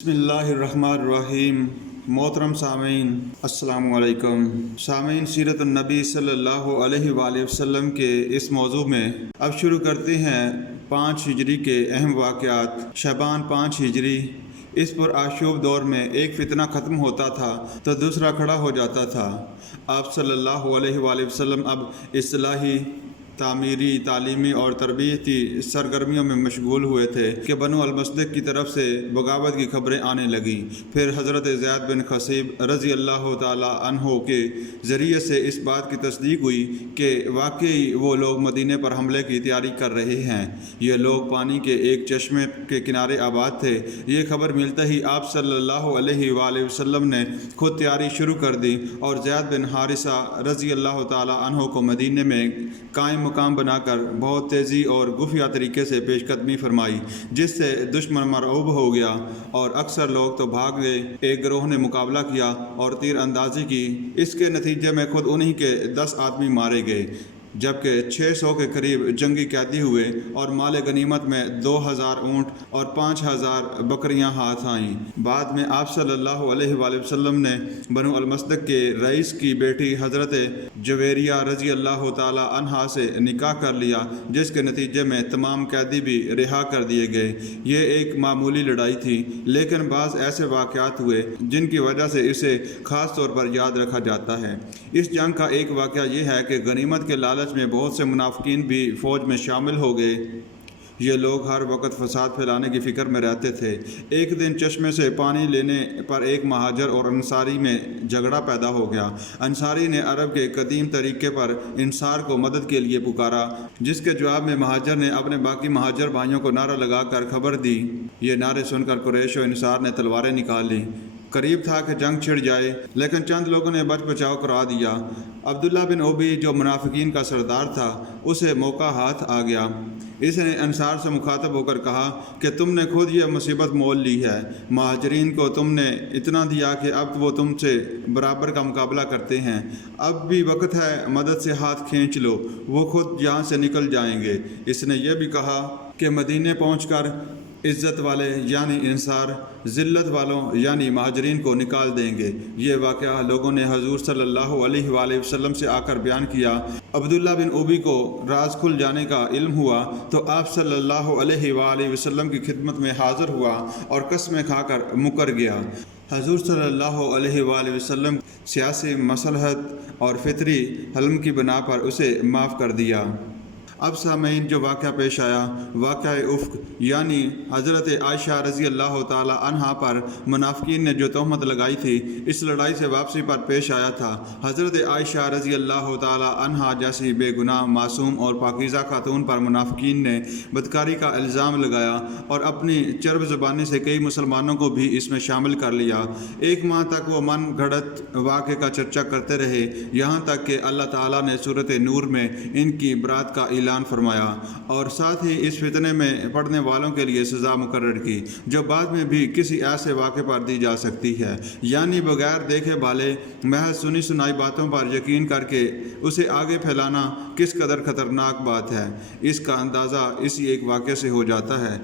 بسم اللہ الرحمن الرحیم۔ محترم سامعین السلام علیکم۔ سامعین، سیرت النبی صلی اللہ علیہ وآلہ وسلم کے اس موضوع میں اب شروع کرتے ہیں 5 ہجری کے اہم واقعات۔ شعبان 5 ہجری، اس پر آشوب دور میں ایک فتنہ ختم ہوتا تھا تو دوسرا کھڑا ہو جاتا تھا۔ آپ صلی اللہ علیہ وآلہ وسلم اب اصلاحی، تعمیری، تعلیمی اور تربیتی سرگرمیوں میں مشغول ہوئے تھے کہ بنو المصدق کی طرف سے بغاوت کی خبریں آنے لگیں۔ پھر حضرت زید بن خصیب رضی اللہ تعالی عنہ کے ذریعے سے اس بات کی تصدیق ہوئی کہ واقعی وہ لوگ مدینے پر حملے کی تیاری کر رہے ہیں۔ یہ لوگ پانی کے ایک چشمے کے کنارے آباد تھے۔ یہ خبر ملتے ہی آپ صلی اللہ علیہ وآلہ وسلم نے خود تیاری شروع کر دی اور زید بن حارثہ رضی اللہ تعالی عنہ کو مدینے میں قائم مقام بنا کر بہت تیزی اور خفیہ طریقے سے پیش قدمی فرمائی، جس سے دشمن مرعوب ہو گیا اور اکثر لوگ تو بھاگ گئے۔ ایک گروہ نے مقابلہ کیا اور تیر اندازی کی۔ اس کے نتیجے میں خود انہی کے 10 آدمی مارے گئے، جبکہ 600 کے قریب جنگی قیدی ہوئے اور مال غنیمت میں 2000 اونٹ اور 5000 بکریاں ہاتھ آئیں۔ بعد میں آپ صلی اللہ علیہ وآلہ وسلم نے بنو المصدق کے رئیس کی بیٹی حضرت جویریہ رضی اللہ تعالی عنہا سے نکاح کر لیا، جس کے نتیجے میں تمام قیدی بھی رہا کر دیے گئے۔ یہ ایک معمولی لڑائی تھی، لیکن بعض ایسے واقعات ہوئے جن کی وجہ سے اسے خاص طور پر یاد رکھا جاتا ہے۔ اس جنگ کا ایک واقعہ یہ ہے کہ غنیمت کے لالچ میں بہت سے منافقین بھی فوج میں شامل ہو گئے۔ یہ لوگ ہر وقت فساد پھیلانے کی فکر میں رہتے تھے۔ ایک دن چشمے سے پانی لینے پر ایک مہاجر اور انصاری میں جھگڑا پیدا ہو گیا۔ انصاری نے عرب کے قدیم طریقے پر انصار کو مدد کے لیے پکارا، جس کے جواب میں مہاجر نے اپنے باقی مہاجر بھائیوں کو نعرہ لگا کر خبر دی۔ یہ نعرے سن کر قریش و انصار نے تلواریں نکال لیں۔ قریب تھا کہ جنگ چھڑ جائے، لیکن چند لوگوں نے بچ بچاؤ کرا دیا۔ عبداللہ بن ابی، جو منافقین کا سردار تھا، اسے موقع ہاتھ آ گیا۔ اس نے انصار سے مخاطب ہو کر کہا کہ تم نے خود یہ مصیبت مول لی ہے۔ مہاجرین کو تم نے اتنا دیا کہ اب وہ تم سے برابر کا مقابلہ کرتے ہیں۔ اب بھی وقت ہے، مدد سے ہاتھ کھینچ لو، وہ خود یہاں سے نکل جائیں گے۔ اس نے یہ بھی کہا کہ مدینے پہنچ کر عزت والے یعنی انصار، ذلت والوں یعنی مہاجرین کو نکال دیں گے۔ یہ واقعہ لوگوں نے حضور صلی اللہ علیہ وآلہ وسلم سے آ کر بیان کیا۔ عبداللہ بن ابی کو راز کھل جانے کا علم ہوا تو آپ صلی اللہ علیہ وآلہ وسلم کی خدمت میں حاضر ہوا اور قسمیں کھا کر مکر گیا۔ حضور صلی اللہ علیہ وآلہ وسلم سیاسی مصلحت اور فطری حلم کی بنا پر اسے معاف کر دیا۔ اب سامعین، جو واقعہ پیش آیا، واقعہ افک یعنی حضرت عائشہ رضی اللہ تعالی عنہا پر منافقین نے جو تہمت لگائی تھی، اس لڑائی سے واپسی پر پیش آیا تھا۔ حضرت عائشہ رضی اللہ تعالی عنہا جیسی بے گناہ، معصوم اور پاکیزہ خاتون پر منافقین نے بدکاری کا الزام لگایا اور اپنی چرب زبانی سے کئی مسلمانوں کو بھی اس میں شامل کر لیا۔ 1 ماہ تک وہ من گھڑت واقعے کا چرچا کرتے رہے، یہاں تک کہ اللہ تعالیٰ نے سورۃ نور میں ان کی برات کا اعلان فرمایا اور ساتھ ہی اس فتنے میں پڑنے والوں کے لیے سزا مقرر کی، جو بعد میں بھی کسی ایسے واقعے پر دی جا سکتی ہے، یعنی بغیر دیکھے بھالے محض سنی سنائی باتوں پر یقین کر کے اسے آگے پھیلانا کس قدر خطرناک بات ہے۔ اس کا اندازہ اسی ایک واقعے سے ہو جاتا ہے۔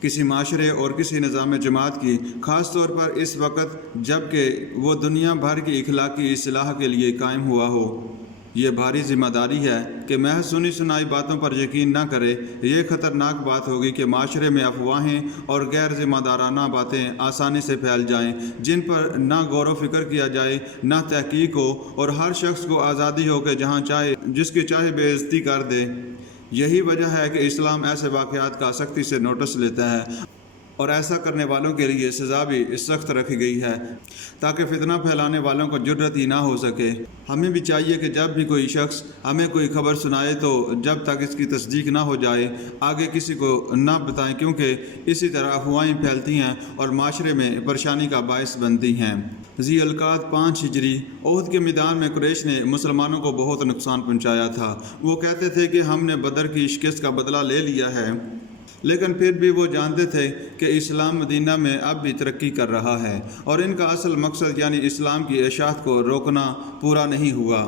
کسی معاشرے اور کسی نظام جماعت کی، خاص طور پر اس وقت جب کہ وہ دنیا بھر کی اخلاقی اصلاح کے لیے قائم ہوا ہو، یہ بھاری ذمہ داری ہے کہ محض سنی سنائی باتوں پر یقین نہ کرے۔ یہ خطرناک بات ہوگی کہ معاشرے میں افواہیں اور غیر ذمہ دارانہ باتیں آسانی سے پھیل جائیں، جن پر نہ غور و فکر کیا جائے، نہ تحقیق ہو، اور ہر شخص کو آزادی ہو کہ جہاں چاہے جس کی چاہے بے عزتی کر دے۔ یہی وجہ ہے کہ اسلام ایسے واقعات کا سختی سے نوٹس لیتا ہے اور ایسا کرنے والوں کے لیے سزا بھی سخت رکھی گئی ہے، تاکہ فتنہ پھیلانے والوں کو جرأت ہی نہ ہو سکے۔ ہمیں بھی چاہیے کہ جب بھی کوئی شخص ہمیں کوئی خبر سنائے تو جب تک اس کی تصدیق نہ ہو جائے آگے کسی کو نہ بتائیں، کیونکہ اسی طرح افواہیں پھیلتی ہیں اور معاشرے میں پریشانی کا باعث بنتی ہیں۔ ذی القعدہ 5 ہجری، احد کے میدان میں قریش نے مسلمانوں کو بہت نقصان پہنچایا تھا۔ وہ کہتے تھے کہ ہم نے بدر کی شکست کا بدلہ لے لیا ہے، لیکن پھر بھی وہ جانتے تھے کہ اسلام مدینہ میں اب بھی ترقی کر رہا ہے اور ان کا اصل مقصد یعنی اسلام کی اشاعت کو روکنا پورا نہیں ہوا۔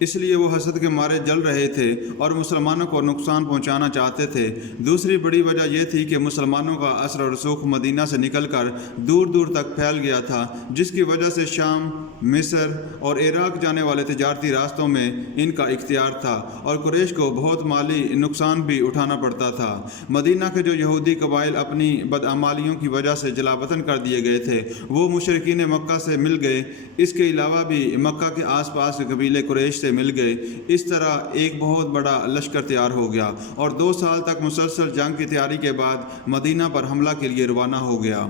اس لیے وہ حسد کے مارے جل رہے تھے اور مسلمانوں کو نقصان پہنچانا چاہتے تھے۔ دوسری بڑی وجہ یہ تھی کہ مسلمانوں کا اثر و رسوخ مدینہ سے نکل کر دور دور تک پھیل گیا تھا، جس کی وجہ سے شام، مصر اور عراق جانے والے تجارتی راستوں میں ان کا اختیار تھا اور قریش کو بہت مالی نقصان بھی اٹھانا پڑتا تھا۔ مدینہ کے جو یہودی قبائل اپنی بدعمالیوں کی وجہ سے جلا وطن کر دیے گئے تھے، وہ مشرکین مکہ سے مل گئے۔ اس کے علاوہ بھی مکہ کے آس پاس کے قبیلے قریش سے مل گئے۔ اس طرح ایک بہت بڑا لشکر تیار ہو گیا اور 2 سال تک مسلسل جنگ کی تیاری کے بعد مدینہ پر حملہ کے لیے روانہ ہو گیا۔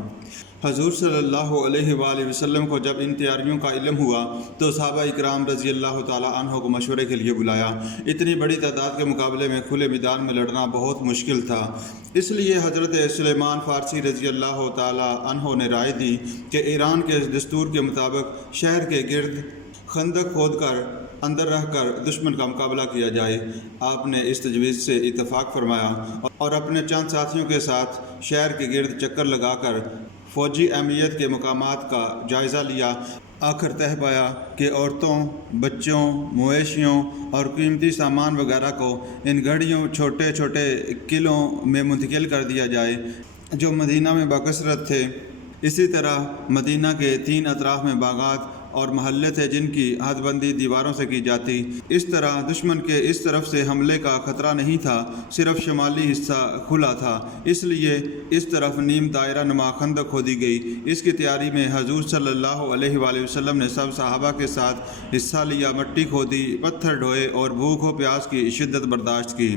حضور صلی اللہ علیہ وآلہ وسلم کو جب ان تیاریوں کا علم ہوا تو صحابہ اکرام رضی اللہ تعالیٰ عنہ کو مشورے کے لیے بلایا۔ اتنی بڑی تعداد کے مقابلے میں کھلے میدان میں لڑنا بہت مشکل تھا، اس لیے حضرت سلیمان فارسی رضی اللہ تعالیٰ عنہ نے رائے دی کہ ایران کے دستور کے مطابق شہر کے گرد خندق کھود کر اندر رہ کر دشمن کا مقابلہ کیا جائے۔ آپ نے اس تجویز سے اتفاق فرمایا اور اپنے چند ساتھیوں کے ساتھ شہر کے گرد چکر لگا کر فوجی اہمیت کے مقامات کا جائزہ لیا۔ آخر طے پایا کہ عورتوں، بچوں، مویشیوں اور قیمتی سامان وغیرہ کو ان گھڑیوں چھوٹے چھوٹے قلعوں میں منتقل کر دیا جائے جو مدینہ میں بکثرت تھے۔ اسی طرح مدینہ کے 3 اطراف میں باغات اور محلے تھے جن کی حد بندی دیواروں سے کی جاتی۔ اس طرح دشمن کے اس طرف سے حملے کا خطرہ نہیں تھا، صرف شمالی حصہ کھلا تھا، اس لیے اس طرف نیم دائرہ نما خندق کھودی گئی۔ اس کی تیاری میں حضور صلی اللہ علیہ وآلہ وسلم نے سب صحابہ کے ساتھ حصہ لیا، مٹی کھودی، پتھر ڈھوئے اور بھوک و پیاس کی شدت برداشت کی۔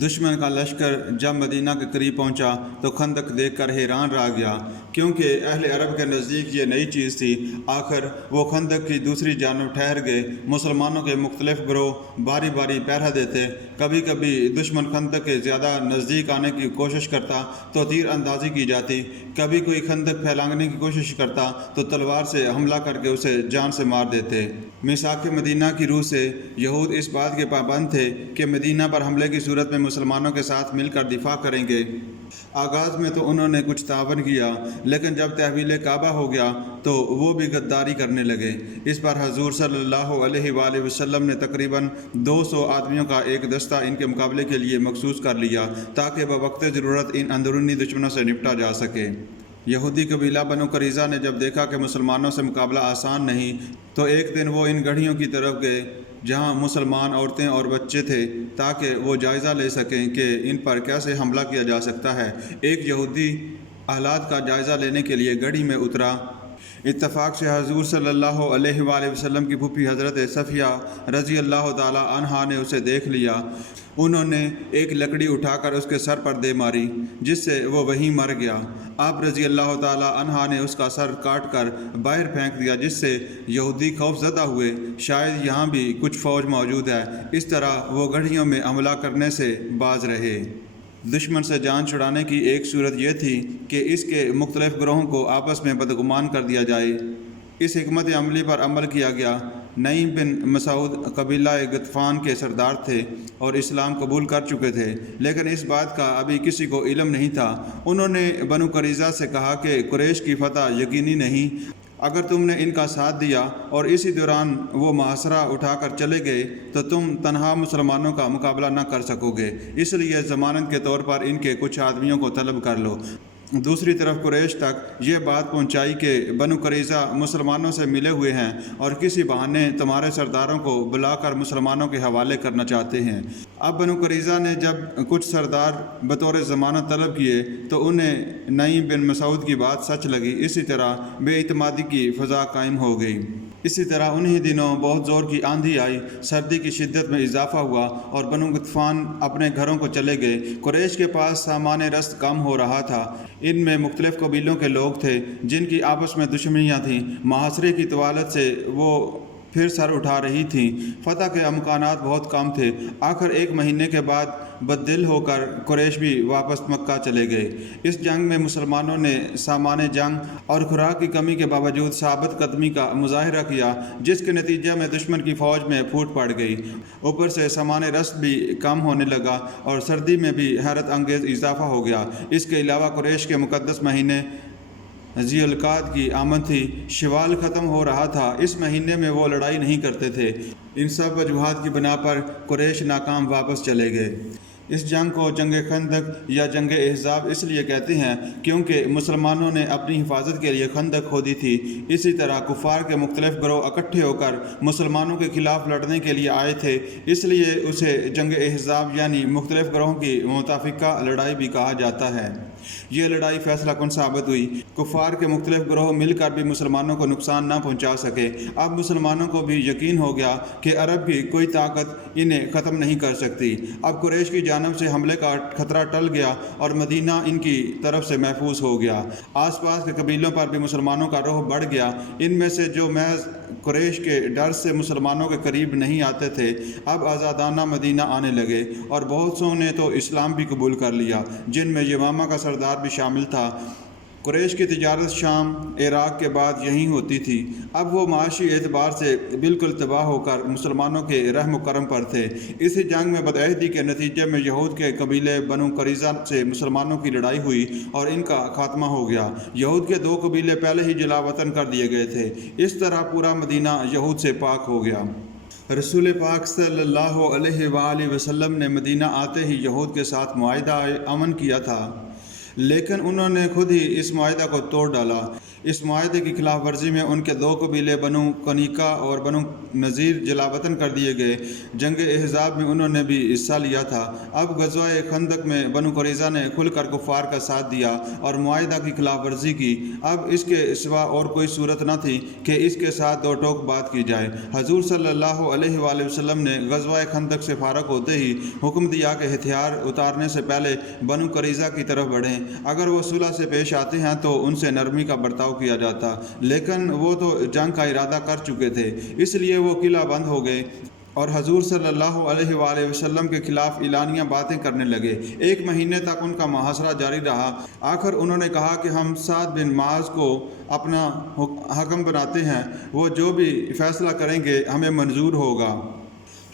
دشمن کا لشکر جب مدینہ کے قریب پہنچا تو خندق دیکھ کر حیران رہ گیا، کیونکہ اہل عرب کے نزدیک یہ نئی چیز تھی۔ آخر وہ خندق کی دوسری جانب ٹھہر گئے۔ مسلمانوں کے مختلف گروہ باری باری پہرا دیتے، کبھی کبھی دشمن خندق کے زیادہ نزدیک آنے کی کوشش کرتا تو تیر اندازی کی جاتی، کبھی کوئی خندق پھیلانے کی کوشش کرتا تو تلوار سے حملہ کر کے اسے جان سے مار دیتے۔ میثاق مدینہ کی روح سے یہود اس بات کے پابند تھے کہ مدینہ پر حملے کی صورت میں مسلمانوں کے ساتھ مل کر دفاع کریں گے۔ آغاز میں تو انہوں نے کچھ تعاون کیا، لیکن جب تحویل کعبہ ہو گیا تو وہ بھی غداری کرنے لگے۔ اس پر حضور صلی اللہ علیہ وآلہ وسلم نے تقریباً 200 آدمیوں کا ایک دستہ ان کے مقابلے کے لیے مخصوص کر لیا تاکہ بوقت ضرورت ان اندرونی دشمنوں سے نپٹا جا سکے۔ یہودی قبیلہ بنو قریظہ نے جب دیکھا کہ مسلمانوں سے مقابلہ آسان نہیں تو ایک دن وہ ان گڑھیوں کی طرف گئے جہاں مسلمان عورتیں اور بچے تھے تاکہ وہ جائزہ لے سکیں کہ ان پر کیسے حملہ کیا جا سکتا ہے۔ ایک یہودی حالات کا جائزہ لینے کے لیے گڑھی میں اترا۔ اتفاق سے حضور صلی اللہ علیہ وآلہ وسلم کی پھوپھی حضرت صفیہ رضی اللہ تعالیٰ عنہا نے اسے دیکھ لیا۔ انہوں نے ایک لکڑی اٹھا کر اس کے سر پر دے ماری جس سے وہ وہیں مر گیا۔ آپ رضی اللہ تعالیٰ عنہا نے اس کا سر کاٹ کر باہر پھینک دیا، جس سے یہودی خوف زدہ ہوئے، شاید یہاں بھی کچھ فوج موجود ہے۔ اس طرح وہ گڑھیوں میں حملہ کرنے سے باز رہے۔ دشمن سے جان چھڑانے کی ایک صورت یہ تھی کہ اس کے مختلف گروہوں کو آپس میں بدگمان کر دیا جائے۔ اس حکمت عملی پر عمل کیا گیا۔ نعیم بن مسعود قبیلہ غطفان کے سردار تھے اور اسلام قبول کر چکے تھے، لیکن اس بات کا ابھی کسی کو علم نہیں تھا۔ انہوں نے بنو قریظہ سے کہا کہ قریش کی فتح یقینی نہیں، اگر تم نے ان کا ساتھ دیا اور اسی دوران وہ محاصرہ اٹھا کر چلے گئے تو تم تنہا مسلمانوں کا مقابلہ نہ کر سکو گے، اس لیے ضمانت کے طور پر ان کے کچھ آدمیوں کو طلب کر لو۔ دوسری طرف قریش تک یہ بات پہنچائی کہ بنو قریظہ مسلمانوں سے ملے ہوئے ہیں اور کسی بہانے تمہارے سرداروں کو بلا کر مسلمانوں کے حوالے کرنا چاہتے ہیں۔ اب بنو قریظہ نے جب کچھ سردار بطور ضمانت طلب کیے تو انہیں نعیم بن مسعود کی بات سچ لگی۔ اسی طرح بے اعتمادی کی فضا قائم ہو گئی۔ اسی طرح انہی دنوں بہت زور کی آندھی آئی، سردی کی شدت میں اضافہ ہوا اور بنو غطفان اپنے گھروں کو چلے گئے۔ قریش کے پاس سامان رست کم ہو رہا تھا۔ ان میں مختلف قبیلوں کے لوگ تھے جن کی آپس میں دشمنیاں تھیں۔ محاصرے کی طوالت سے وہ پھر سر اٹھا رہی تھیں۔ فتح کے امکانات بہت کم تھے۔ آخر 1 مہینے کے بعد بددل ہو کر قریش بھی واپس مکہ چلے گئے۔ اس جنگ میں مسلمانوں نے سامان جنگ اور خوراک کی کمی کے باوجود ثابت قدمی کا مظاہرہ کیا، جس کے نتیجے میں دشمن کی فوج میں پھوٹ پڑ گئی۔ اوپر سے سامان رست بھی کم ہونے لگا اور سردی میں بھی حیرت انگیز اضافہ ہو گیا۔ اس کے علاوہ قریش کے مقدس مہینے ذی القعدہ کی آمد تھی، شوال ختم ہو رہا تھا، اس مہینے میں وہ لڑائی نہیں کرتے تھے۔ ان سب وجوہات کی بنا پر قریش ناکام واپس چلے گئے۔ اس جنگ کو جنگ خندق یا جنگ احزاب اس لیے کہتے ہیں کیونکہ مسلمانوں نے اپنی حفاظت کے لیے خندق کھودی تھی۔ اسی طرح کفار کے مختلف گروہ اکٹھے ہو کر مسلمانوں کے خلاف لڑنے کے لیے آئے تھے، اس لیے اسے جنگ احزاب یعنی مختلف گروہوں کی متفقہ لڑائی بھی کہا جاتا ہے۔ یہ لڑائی فیصلہ کن ثابت ہوئی۔ کفار کے مختلف گروہ مل کر بھی مسلمانوں کو نقصان نہ پہنچا سکے۔ اب مسلمانوں کو بھی یقین ہو گیا کہ عرب کی کوئی طاقت انہیں ختم نہیں کر سکتی۔ اب قریش کی جانب سے حملے کا خطرہ ٹل گیا اور مدینہ ان کی طرف سے محفوظ ہو گیا۔ آس پاس کے قبیلوں پر بھی مسلمانوں کا رعب بڑھ گیا۔ ان میں سے جو محض قریش کے ڈر سے مسلمانوں کے قریب نہیں آتے تھے، اب آزادانہ مدینہ آنے لگے، اور بہت سو نے تو اسلام بھی قبول کر لیا، جن میں یمامہ کا سردار بھی شامل تھا۔ قریش کی تجارت شام، عراق کے بعد یہیں ہوتی تھی۔ اب وہ معاشی اعتبار سے بالکل تباہ ہو کر مسلمانوں کے رحم و کرم پر تھے۔ اس جنگ میں بدعہدی کے نتیجے میں یہود کے قبیلے بنو قریظہ سے مسلمانوں کی لڑائی ہوئی اور ان کا خاتمہ ہو گیا۔ یہود کے 2 قبیلے پہلے ہی جلا وطن کر دیے گئے تھے۔ اس طرح پورا مدینہ یہود سے پاک ہو گیا۔ رسول پاک صلی اللہ علیہ وآلہ وسلم نے مدینہ آتے ہی یہود کے ساتھ معاہدہ امن کیا تھا، لیکن انہوں نے خود ہی اس معاہدہ کو توڑ ڈالا۔ اس معاہدے کی خلاف ورزی میں ان کے 2 قبیلے بنو قنیقہ اور بنو نذیر جلا وطن کر دیے گئے۔ جنگ احزاب میں انہوں نے بھی حصہ لیا تھا۔ اب غزوہ خندق میں بنو قریظہ نے کھل کر کفار کا ساتھ دیا اور معاہدہ کی خلاف ورزی کی۔ اب اس کے سوا اور کوئی صورت نہ تھی کہ اس کے ساتھ 2 ٹوک بات کی جائے۔ حضور صلی اللہ علیہ وآلہ وسلم نے غزوہ خندق سے فارغ ہوتے ہی حکم دیا کہ ہتھیار اتارنے سے پہلے بنو قریظہ کی طرف بڑھیں۔ اگر وہ صلح سے پیش آتے ہیں تو ان سے نرمی کا برتاؤ کیا جاتا، لیکن وہ تو جنگ کا ارادہ کر چکے تھے، اس لیے وہ قلعہ بند ہو گئے اور حضور صلی اللہ علیہ وآلہ وسلم کے خلاف اعلانیہ باتیں کرنے لگے۔ 1 مہینے تک ان کا محاصرہ جاری رہا۔ آخر انہوں نے کہا کہ ہم سعد بن معاذ کو اپنا حکم بناتے ہیں، وہ جو بھی فیصلہ کریں گے ہمیں منظور ہوگا۔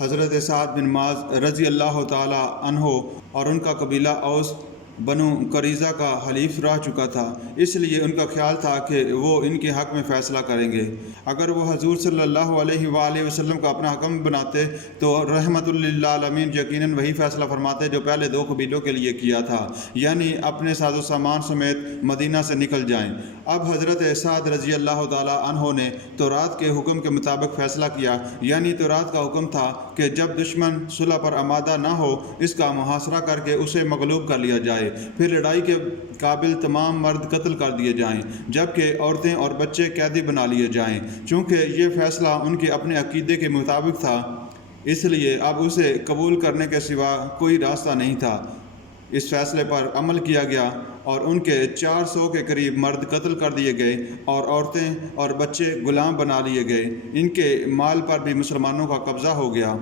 حضرت سعد بن معاذ رضی اللہ تعالی عنہ اور ان کا قبیلہ اوس بنو قریظہ کا حلیف رہ چکا تھا، اس لیے ان کا خیال تھا کہ وہ ان کے حق میں فیصلہ کریں گے۔ اگر وہ حضور صلی اللہ علیہ وآلہ وسلم کا اپنا حکم بناتے تو رحمت للعالمین یقیناً وہی فیصلہ فرماتے جو پہلے 2 قبیلوں کے لیے کیا تھا، یعنی اپنے ساز و سامان سمیت مدینہ سے نکل جائیں۔ اب حضرت سعد رضی اللہ تعالی عنہ نے تورات کے حکم کے مطابق فیصلہ کیا، یعنی تورات کا حکم تھا کہ جب دشمن صلح پر آمادہ نہ ہو، اس کا محاصرہ کر کے اسے مغلوب کر لیا جائے، پھر لڑائی کے قابل تمام مرد قتل کر دیے جائیں، جبکہ عورتیں اور بچے قیدی بنا لیے جائیں۔ چونکہ یہ فیصلہ ان کے اپنے عقیدے کے مطابق تھا، اس لیے اب اسے قبول کرنے کے سوا کوئی راستہ نہیں تھا۔ اس فیصلے پر عمل کیا گیا اور ان کے 400 کے قریب مرد قتل کر دیے گئے اور عورتیں اور بچے غلام بنا لیے گئے۔ ان کے مال پر بھی مسلمانوں کا قبضہ ہو گیا۔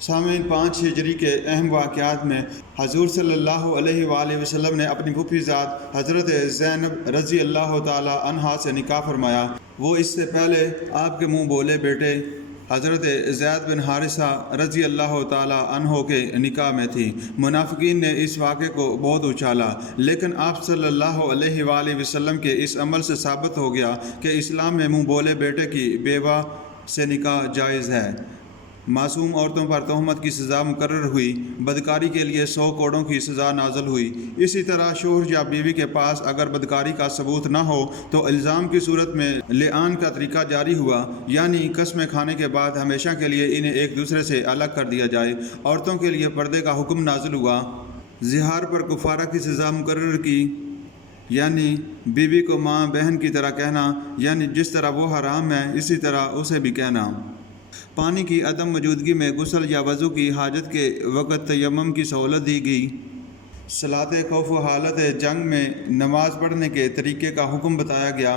سامعین، 5 ہجری کے اہم واقعات میں حضور صلی اللہ علیہ وآلہ وسلم نے اپنی پھوپھی ذات حضرت زینب رضی اللہ تعالی عنہا سے نکاح فرمایا۔ وہ اس سے پہلے آپ کے منہ بولے بیٹے حضرت زید بن حارثہ رضی اللہ تعالی عنہ کے نکاح میں تھی۔ منافقین نے اس واقعے کو بہت اچھالا، لیکن آپ صلی اللہ علیہ وآلہ وسلم کے اس عمل سے ثابت ہو گیا کہ اسلام میں منہ بولے بیٹے کی بیوہ سے نکاح جائز ہے۔ معصوم عورتوں پر تہمت کی سزا مقرر ہوئی، بدکاری کے لیے 100 کوڑوں کی سزا نازل ہوئی۔ اسی طرح شوہر یا بیوی کے پاس اگر بدکاری کا ثبوت نہ ہو تو الزام کی صورت میں لعان کا طریقہ جاری ہوا، یعنی قسمیں کھانے کے بعد ہمیشہ کے لیے انہیں ایک دوسرے سے الگ کر دیا جائے۔ عورتوں کے لیے پردے کا حکم نازل ہوا۔ زہار پر کفارہ کی سزا مقرر کی، یعنی بیوی کو ماں بہن کی طرح کہنا، یعنی جس طرح وہ حرام ہے اسی طرح اسے بھی کہنا۔ پانی کی عدم موجودگی میں غسل یا وضو کی حاجت کے وقت تیمم کی سہولت دی گئی۔ صلاۃ خوف و حالت جنگ میں نماز پڑھنے کے طریقے کا حکم بتایا گیا۔